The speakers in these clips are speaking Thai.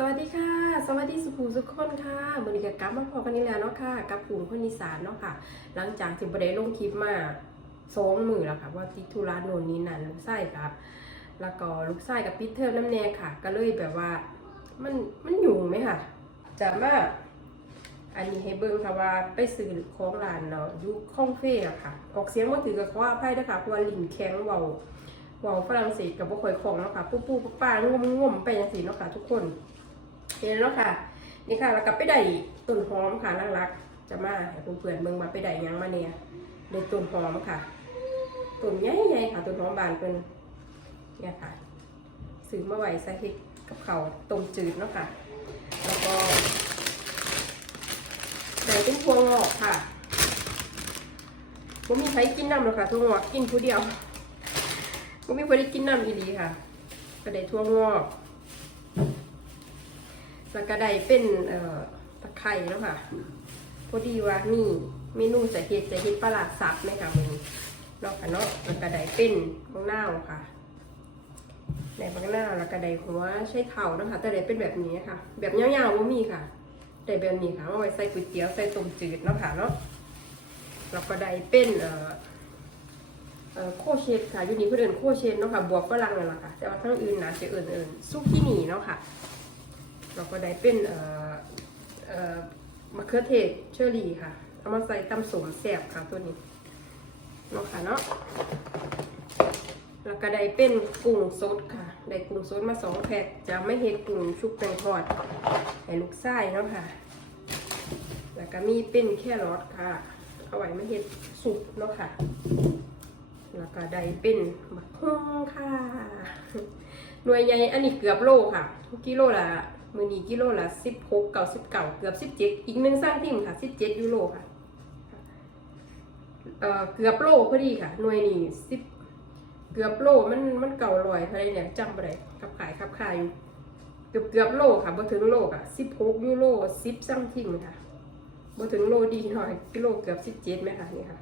สวัสดีค่ะ สวัสดีสุภูสุคนค่ะมือนี้กับกับมาพอกันนี้แล้วเนาะค่ะ กับกลุ่มคนอีสานเนาะค่ะ หลังจากที่ประเดี๋ยวลงคลิปมาสองมือแล้วค่ะว่าติดธุระโนนนี้นั่นลูกไส้ครับ แล้วก็ลูกไส้กับปิดเทอมน้ำแน่ค่ะ ก็เลยแบบว่ามันมันยุ่งไหมค่ะจะมาอันนี้ให้เบิ่งค่ะว่าไปซื้อของร้านเนาะยุคองเฟ่อะค่ะ ออกเสียงว่าถือกับขออภัยนะคะเพราะว่าลิ้นแข็งเบาเบาฝรั่งเศสกับบ่ค่อยคล่องเนาะค่ะปู้ปูป้าป้างมงมไปอย่างสีเนาะค่ะทุกคน เห็นแล้วค่ะ นี่ค่ะแล้วก็ไปได้ต้นหอมค่ะรักๆจะมาให้เพื่อนๆเบิ่งมาไปได้ยังมาเนี่ยได้ต้นหอมค่ะต้นใหญ่ๆค่ะต้นหอมบานเป็นเนี่ยค่ะซื้อมาไว้ใส่เห็ดกับเขาต้มจืดเนาะค่ะ แล้วก็ได้เป็นพวงงอกค่ะไม่มีใครกินน้ำหรอกค่ะทั่วงอกกินผู้เดียวไม่มีใครได้กินน้ำอีหลีค่ะก็ได้ทั่วงอก แล้วก็ได้เป็นตะไคร้แล้วค่ะ พอดีว่านี่เมนูจะเฮ็ดจะเฮ็ดปลาหลาดสับไหมคะมึงนาะค่ะเนาะแล้วก็ได้เป็นมะนาวค่ะได้มะนาวแล้วก็ได้หัวใช้เข่านะคะ แต่ได้เป็นแบบนี้ค่ะ แบบยาวๆว่ามีค่ะได้แบบนี้ค่ะเอาไว้ใส่ก๋วยเตี๋ยวใส่ต้มจืดเนาะค่ะเนาะแล้วก็ได้เป็นเอ่อเอ่อโคเชตค่ะอยู่นี่เพื่อนเอิ้นโคเชตเนาะค่ะ บวกฝรั่งนั่นแหละค่ะ แต่ว่าทั้งอื่นนะจะอิ้นเอิ้นซุกี้หนีเนาะค่ะ เราก็ได้เป็นเอ่อเอ่อมะเขือเทศเชอรี่ค่ะ เอามาใส่ตำสมแซ่บค่ะตัวนี้เนาะค่ะเนาะแล้วก็ได้เป็นกุ้งสดค่ะ ได้กุ้งสดมาสองแพ็คจะไม่เห็ดกุ้งชุบแป้งทอดให้ลูกไส้เนาะค่ะ แล้วก็มีเป็นแครอทค่ะ เอาไว้ไม่เห็ดสุกเนาะค่ะ แล้วก็ได้เป็นมะฮุ่งค่ะ หน่วยใหญ่อันนี้เกือบโลค่ะกิโลละ มือนีกิโลละสิบหกเก้าสิบเก้าเกือบสิบเจ็ดอีกหนึ่งสร้างทิมค่ะสิบเจ็ดยูโรค่ะเออเกือบโลพอดีค่ะ หน่วยนี้สิบเกือบโลมันมันเก่าลอยอะไรเนี่ยจำไปเลยขับขายขับขายอยู่เกือบเกือบโลค่ะบ่ถึงโลค่ะสิบหกยูโรสิบสร้างทิมค่ะบ่ถึงโลดีหน่อยกิโลเกือบสิบเจ็ดไหมคะนี่ค่ะ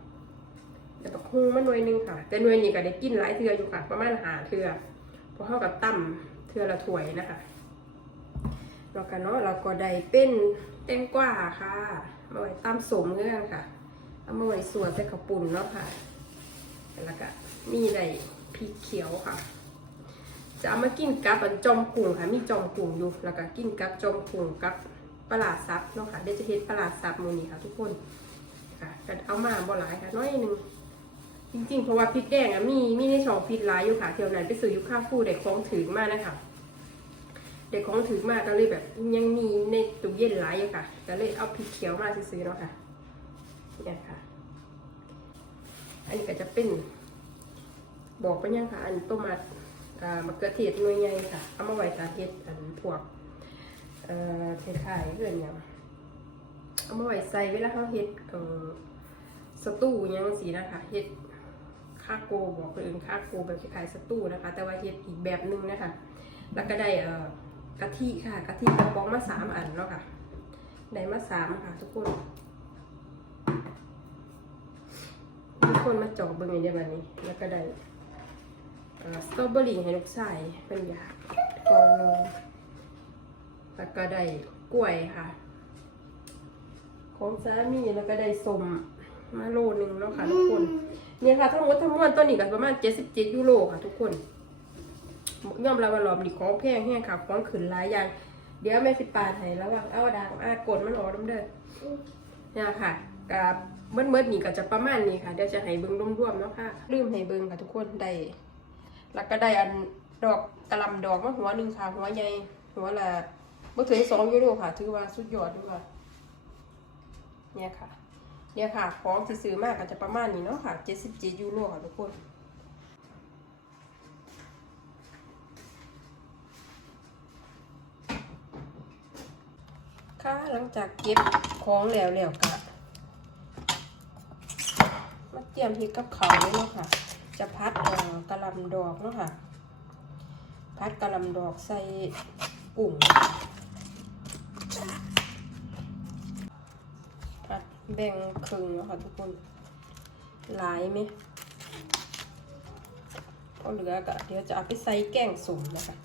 แต่บักฮุงมันหน่วยหนึงค่ะ แต่หน่วยนี้ก็ได้กินหลายเทืออยู่ค่ะ ประมาณหาเทือพอเข้ากับตั้มเทือละถ้วยนะคะ แล้วก็เนาะเราก็ได้เป็นแตงกวาค่ะมาไว้ตั้มสมเงื่อนค่ะเอามาไว้ส่วนใส่ข้าปุ่นเนาะค่ะ แล้วก็มีได้พริกเขียวค่ะ จะเอามากินกับจอมกุ้งค่ะ มีจอมกุ้งอยู่ แล้วก็กินกับจอมกุ้งกับปลาซับเนาะค่ะ เดี๋ยวจะเฮ็ดปลาซับมือนี้ค่ะ ทุกคนค่ะก็เอามาบ่หลายค่ะน้อยหนึงจริงๆ เพราะว่าพริกแดงอะมีมีในช่องพริกหลายอยู่ค่ะเที่ยวนั้นไปซื้อยุค่าฟูเด็กของถือมากนะคะ เด็กของถือมากก็เลยแบบยังมีในตู้เย็นหลายอยู่ค่ะ ก็เลยเอาพริกเขียวมาซื้อเนาะค่ะเนี่ยค่ะ อันนี้ก็จะเป็น บอกไปยังค่ะ อันต้มมัดอ่ามะเขือเทศหน่วยใหญ่ค่ะ เอามาไว้สาเฮ็ดอันพวกเอ่อคล้ายเรื่องหยังเอามาไว้ใส่เวลาเขาเฮ็ดเอ่อสตูยังสีนะคะเฮ็ดค่าโกบอกคนอื่นค่าโกแบบคล้ายๆสตูนะคะ แต่ว่าเฮ็ดอีกแบบหนึงนะคะ แล้วก็ได้เอ่อ กะทิค่ะกะทิกระป๋องมาสามอันเนาะค่ะได้มาสามค่ะ ทุกคนทุกคนมาจอกเบิ่งในเดือนนี้ แล้วก็ได้สตรอเบอรี่ให้ลูกชายเป็นอยากกองหนึงแล้วก็ได้กล้วยค่ะ ของสามีแล้วก็ได้สมมาโลนึงเนาะค่ะทุกคน เนี่ยค่ะทั้งหมดทั้งมวลตัวนี้ก็ประมาณ77ยูโรค่ะทุกคน ยอมรับว่ารอบนี้ของแพงแห้งค่ะของขึ้นหลายอย่าง เดี๋ยวแม่สิปาดให้ระว่างเอาดังอากดมันออกน้ำเด้อเนี่ยค่ะกับเมื่อเมื่อนี้ก็จะประมาณนี้ค่ะเดี๋ยวจะให้เบิ้งร่วมๆเนาะค่ะลืมให้เบิ้งค่ะทุกคนได้แล้วก็ได้อันดอกกระลำดอกมาหัวหนึ่งค่ะหัวใหญ่หัวละบ่ถึงสองยูโรค่ะ ถือว่าสุดยอดด้วยค่ะเนี่ยค่ะเนี่ยค่ะ ของที่ซื้อมากก็จะประมาณนี้เนาะค่ะ77ยูโรค่ะทุกคน ค่ะ หลัง จากเก็บของแล้วแล้วก็มาเตรียมพริกกับเขาวเลยเนาะค่ะ จะพัดกระลำดอกเนาะค่ะ พัดกระลำดอกใส่กุ้งพัดแบ่งครึ่งเนาะค่ะทุกคน หลายไหมก็เหลือก็เดี๋ยวจะเอาไปใส่แกงสุ่มนะคะ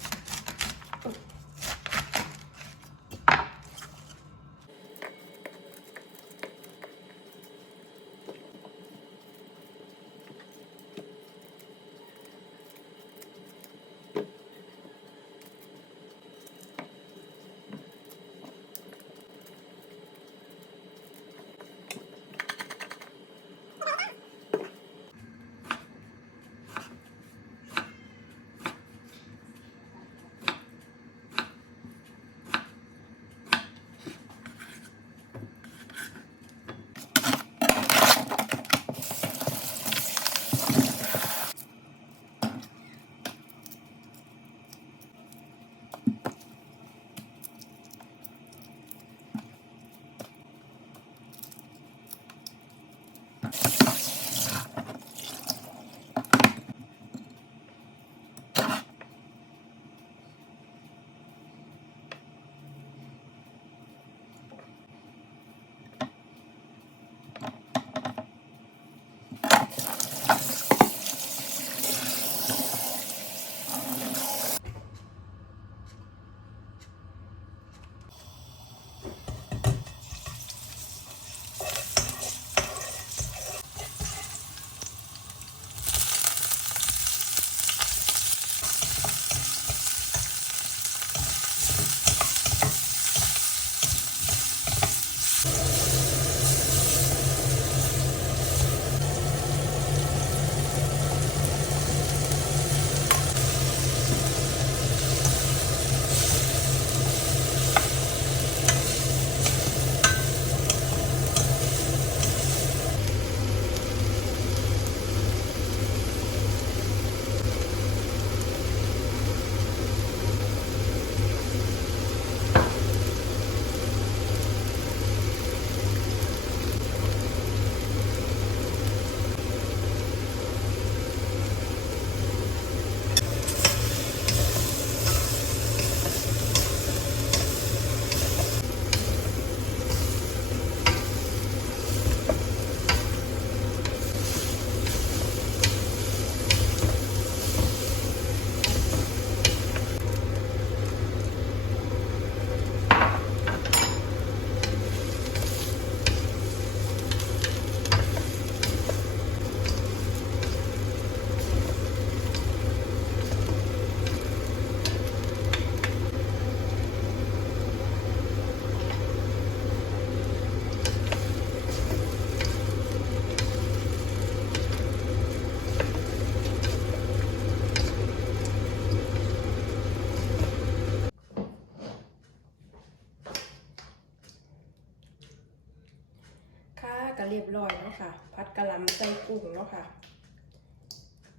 ก็เรียบร้อยแล้วค่ะ พัดกะหล่ำใส่กุ้งเนาะค่ะ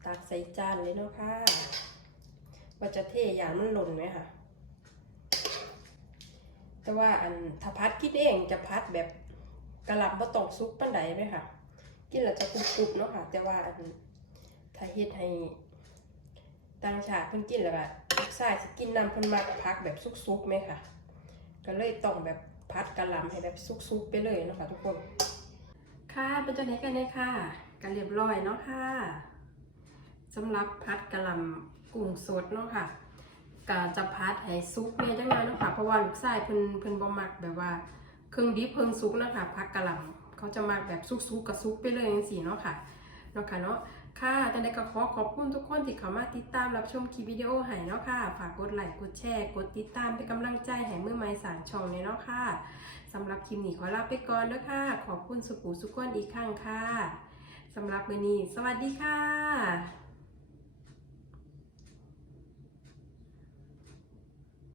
ตักใส่จานเลยเนาะค่ะว่าจะเทอย่างมันหล่นไหมค่ะ แต่ว่าอันถ้าพัดกินเองจะพัดแบบกะหล่ำบ่ตกซุปปันใดไหมค่ะ กินแล้วจะกรุบๆเนาะค่ะ แต่ว่าอันถ้าเฮ็ดให้ต่างชาติเพิ่นกินแล้วก็ลูกชายสิกินน้ำเพิ่นมักพักแบบสุกๆไหมค่ะ ก็เลยต้องแบบพัดกะหล่ำให้แบบสุกๆไปเลยนะคะทุกคน ค่ะเป็นจังไดกันเนี่ยค่ะกันเรียบร้อยเนาะค่ะสำหรับพัดกะหล่ำกุ้งสดเนาะค่ะก็จะพัดให้ซุกเนี่ยจังไงเนาะค่ะเพราะว่าลูกชายเพิ่นเพิ่นบ่มักแบบว่าเครื่องดิบเครื่งซุกเนาะค่ะพัดกะหล่ำเขาจะมักแบบซุกๆกับซุกไปเลยอย่างสี่เนาะค่ะเนาะค่ะเนาะ ค่ะแต่ในก็ขอขอบคุณทุกคนที่เข้ามาติดตามรับชมคลิปวิดีโอให้เนาะค่ะ ฝากกดไลค์ กดแชร์ กดติดตามเป็นกำลังใจให้มือไม้สารช่องเนี่ยเนาะค่ะสำหรับคลิปนี้ขอลาไปก่อนด้วยค่ะ ขอบคุณสุกูสุกคนอีกครั้งค่ะสำหรับมือนี้ สวัสดีค่ะ